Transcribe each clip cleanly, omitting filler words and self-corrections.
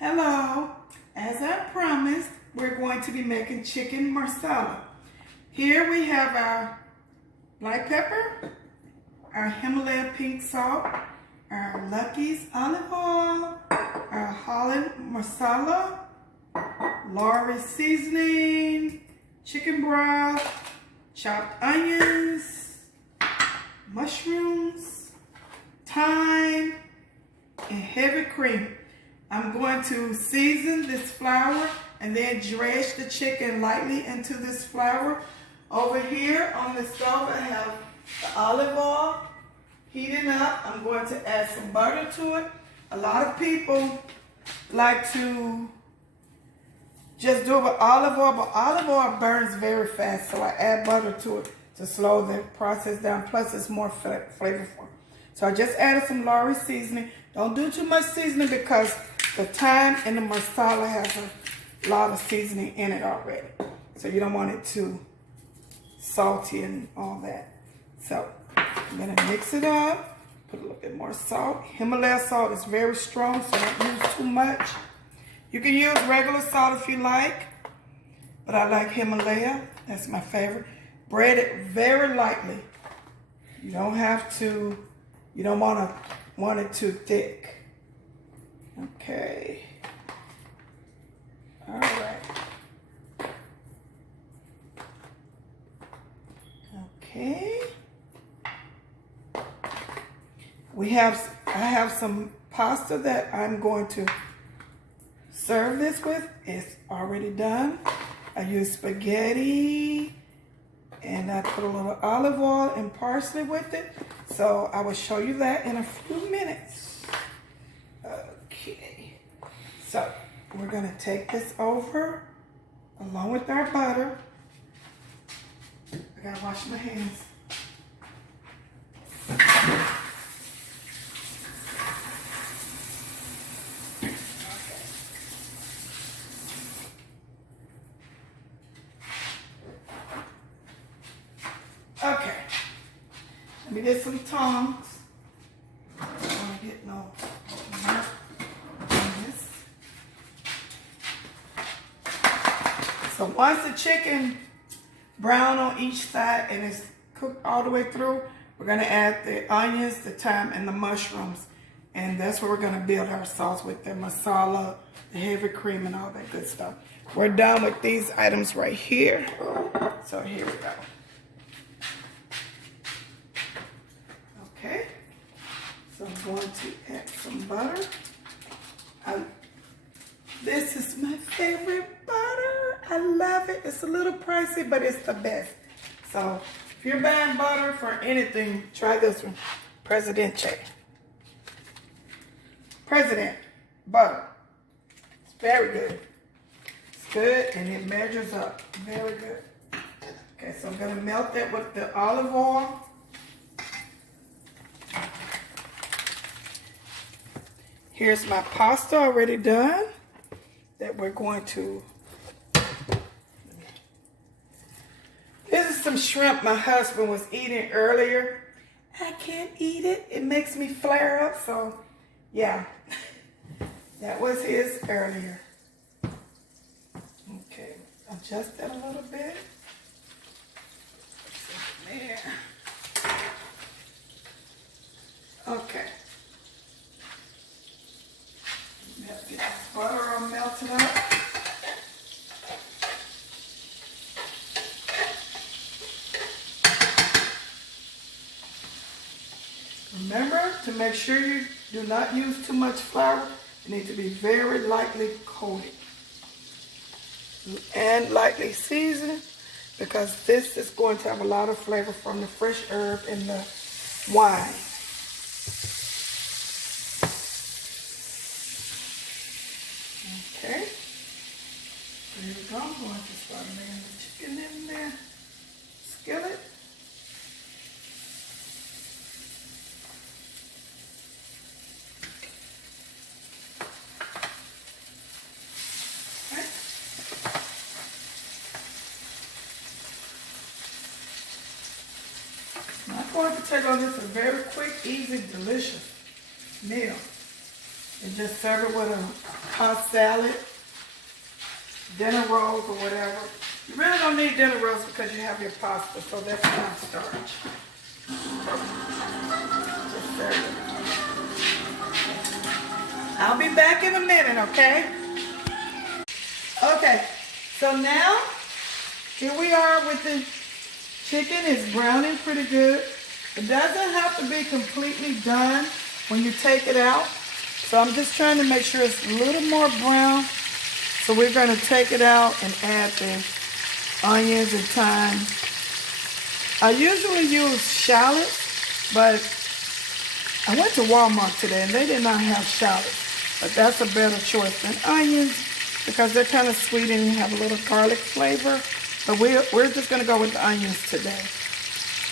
Hello, as I promised, we're going to be making chicken marsala. Here we have our black pepper, our Himalaya pink salt, our Lucky's olive oil, our Holland Marsala, Lawry's seasoning, chicken broth, chopped onions, mushrooms, thyme, and heavy cream. I'm going to season this flour and then dredge the chicken lightly into this flour. Over here on the stove, I have the olive oil heating up. I'm going to add some butter to it. A lot of people like to just do it with olive oil, but olive oil burns very fast, so I add butter to it to slow the process down. Plus, it's more flavorful. So I just added some Lawry's seasoning. Don't do too much seasoning because the thyme and the marsala has a lot of seasoning in it already. So you don't want it too salty and all that. So I'm gonna mix it up, put a little bit more salt. Himalaya salt is very strong, so don't use too much. You can use regular salt if you like, but I like Himalaya, that's my favorite. Bread it very lightly. You don't have to, you don't want it too thick. Okay. All right. Okay. I have some pasta that I'm going to serve this with. It's already done. I use spaghetti and I put a little olive oil and parsley with it. So I will show you that in a few minutes. Okay, so we're gonna take this over along with our butter. I gotta wash my hands. Okay, let me get some tongs. I don't want to get no mark on this. So once the chicken brown on each side and it's cooked all the way through, we're going to add the onions, the thyme, and the mushrooms. And that's what we're going to build our sauce with, the masala, the heavy cream, and all that good stuff. We're done with these items right here. So here we go. Okay. So I'm going to add some butter. This is my favorite butter. I love it. It's a little pricey, but it's the best. So if you're buying butter for anything, try this one. Presidente butter. It's very good. It's good and it measures up. Very good. Okay, so I'm going to melt that with the olive oil. Here's my pasta already done that we're going to. This is some shrimp my husband was eating earlier. I can't eat it. It makes me flare up. So, yeah, that was his earlier. Okay, adjust that a little bit. There. Okay. Get this butter all melted up. Remember to make sure you do not use too much flour. You need to be very lightly coated and lightly seasoned because this is going to have a lot of flavor from the fresh herb and the wine. Okay, there we go. I'm going to start laying the chicken in there. Skillet. Okay. I'm going to take on this a very quick, easy, delicious meal. and just serve it with a hot salad, dinner rolls or whatever. You really don't need dinner rolls because you have your pasta, so that's not starch. Just serve it. I'll be back in a minute, okay? Okay, so now here we are with the chicken. It's browning pretty good. It doesn't have to be completely done when you take it out. So I'm just trying to make sure it's a little more brown. So we're going to take it out and add the onions and thyme. I usually use shallots, but I went to Walmart today and they did not have shallots. But that's a better choice than onions because they're kind of sweet and have a little garlic flavor. But we're just going to go with the onions today.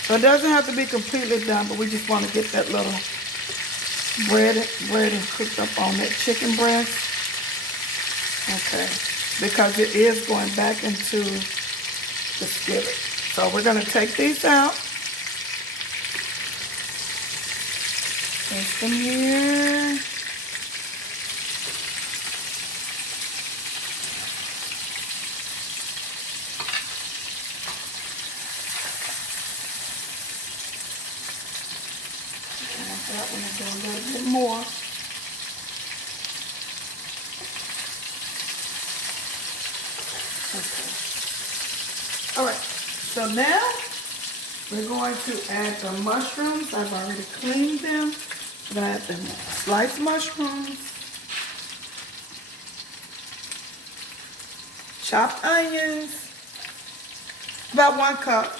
So it doesn't have to be completely done, but we just want to get that little bread and cooked up on that chicken breast. Okay, because it is going back into the skillet. So we're going to take these out. Place them here. That one will go a little bit more. Okay. All right. So now we're going to add the mushrooms. I've already cleaned them. We're going to add the sliced mushrooms, chopped onions, about 1 cup.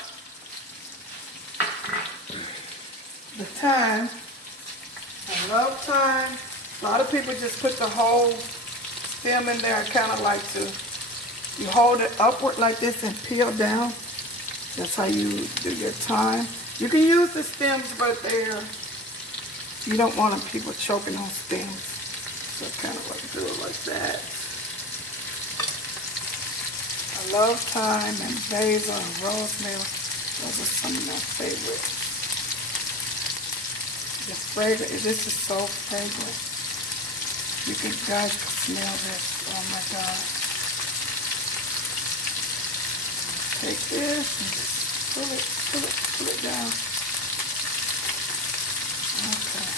The thyme. I love thyme. A lot of people just put the whole stem in there. I kind of like to, you hold it upward like this and peel down. That's how you do your thyme. You can use the stems, but you don't want people choking on stems. So I kind of like to do it like that. I love thyme and basil and rosemary. Those are some of my favorites. The fragrance, this is so fragrant. You guys can smell this. Oh my God. Take this and just pull it down. Okay.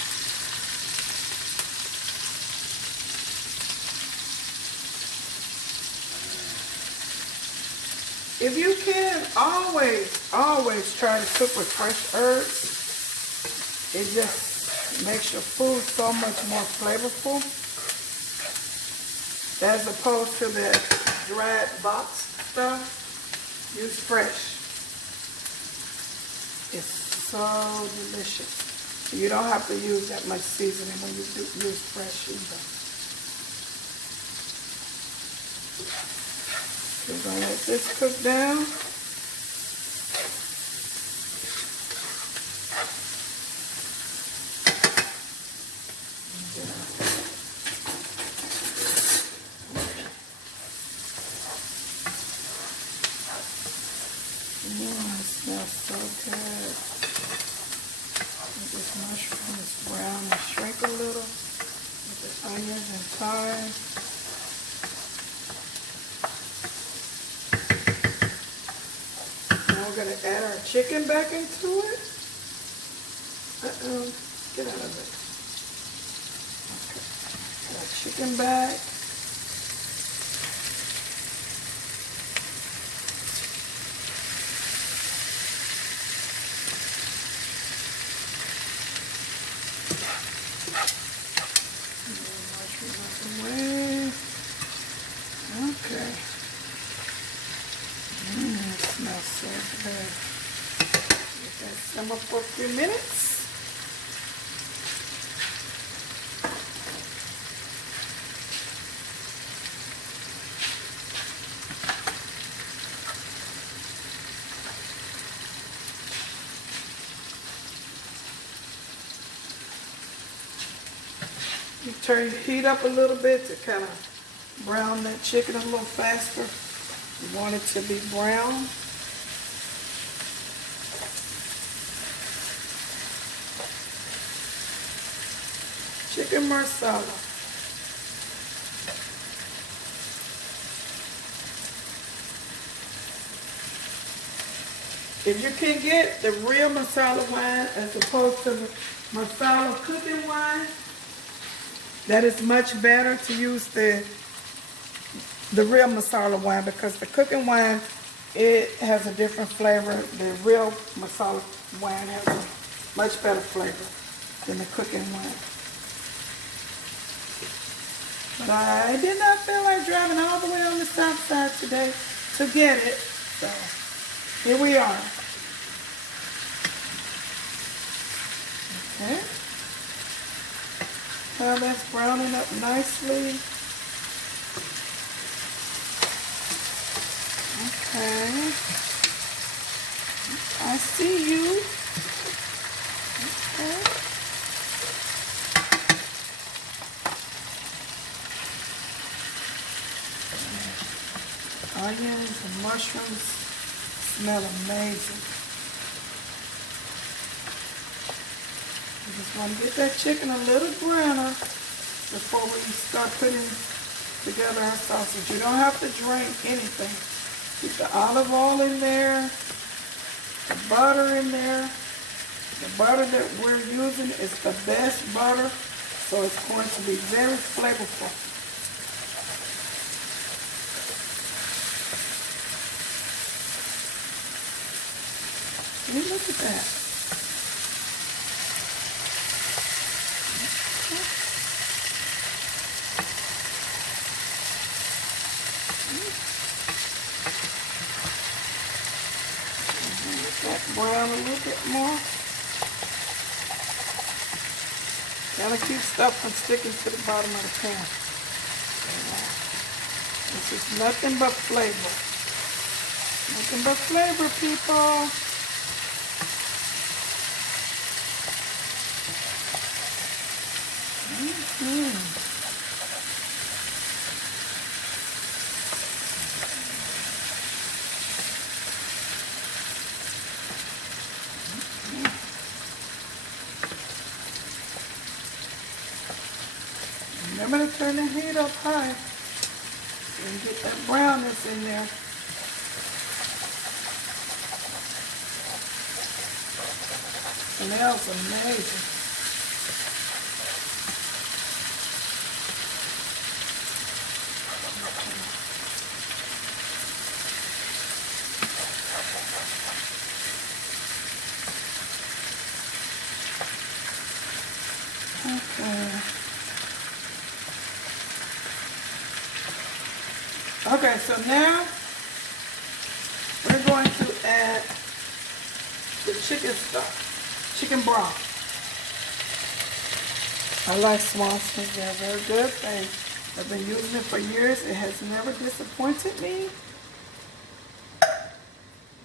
If you can, always try to cook with fresh herbs. It just makes your food so much more flavorful as opposed to that dried box stuff. Use fresh. It's so delicious. You don't have to use that much seasoning when you use fresh either. We're going to let this cook down. It smells so good. This mushroom is brown and shrink a little with the onions and thyme. Now we're going to add our chicken back into it. Get out of it. Okay. Add our chicken back. Okay. It smells so good. Let that simmer for a few minutes. You turn your heat up a little bit to kind of brown that chicken a little faster. You want it to be brown. Chicken Marsala. If you can get the real Marsala wine as opposed to the Marsala cooking wine, that is much better to use the real Marsala wine, because the cooking wine, it has a different flavor. The real Marsala wine has a much better flavor than the cooking wine. But I did not feel like driving all the way on the south side today to get it. So here we are. Okay. Now that's browning up nicely. Okay. I see you. Okay. Onions and mushrooms smell amazing. You just want to get that chicken a little browner before we start putting together our sausage. You don't have to drain anything. Keep the olive oil in there, the butter in there. The butter that we're using is the best butter, so it's going to be very flavorful. Look at that. Let that brown a little bit more. Gotta keep stuff from sticking to the bottom of the pan. This is nothing but flavor. Nothing but flavor, people. Remember to turn the heat up high and get that brownness in there. Smells amazing. Okay, so now we're going to add the chicken stock, chicken broth. I like Swanson's, they're very good. I've been using it for years. It has never disappointed me.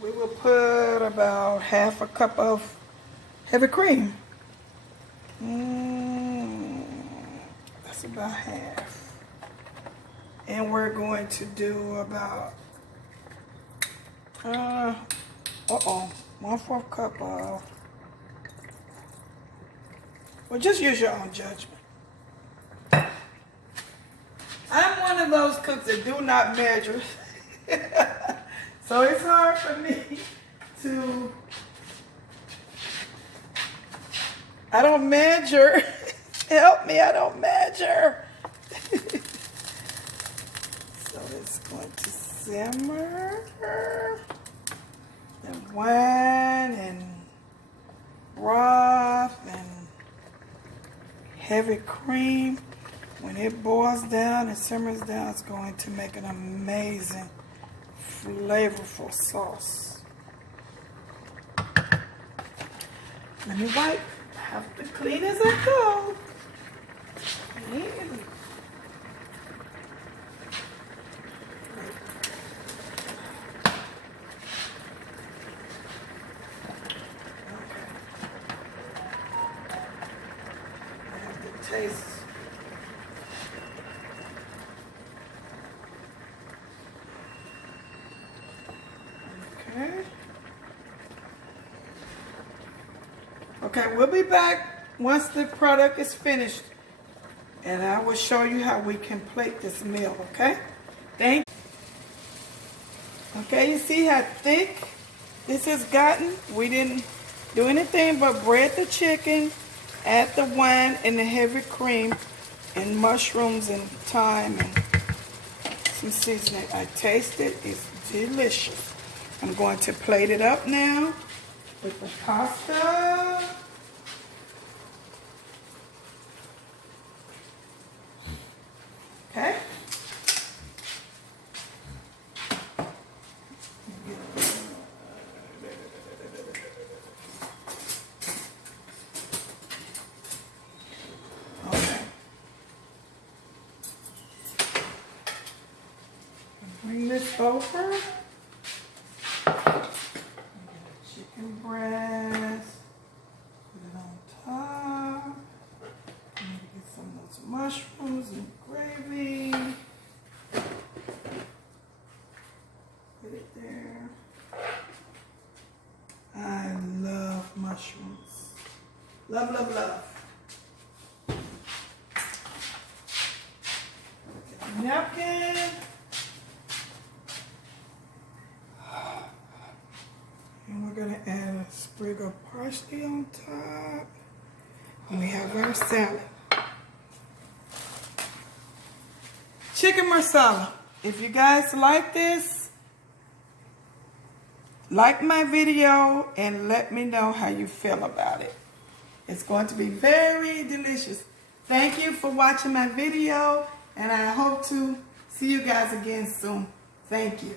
We will put about half a cup of heavy cream. That's about half. And we're going to do about 1/4 cup of, well, just use your own judgment. I'm one of those cooks that do not measure. So it's hard for me to, I don't measure. Help me, I don't measure. So it's going to simmer. And wine and broth and heavy cream. When it boils down and simmers down, it's going to make an amazing, flavorful sauce. Let me wipe. I have to clean as I go. Yeah. Taste. Okay. Okay, we'll be back once the product is finished, and I will show you how we can plate this meal, okay? Thank you. Okay, you see how thick this has gotten. We didn't do anything but bread the chicken, add the wine and the heavy cream and mushrooms and thyme and some seasoning. I taste it. It's delicious. I'm going to plate it up now with the pasta. Okay. Okay. Bring this over. Chicken breast. Put it on top. Maybe get some of those mushrooms and gravy. Put it there. I love mushrooms. Love, love, love. Get a napkin. And we're going to add a sprig of parsley on top. And we have our salad. Chicken marsala. If you guys like this, like my video and let me know how you feel about it. It's going to be very delicious. Thank you for watching my video, and I hope to see you guys again soon. Thank you.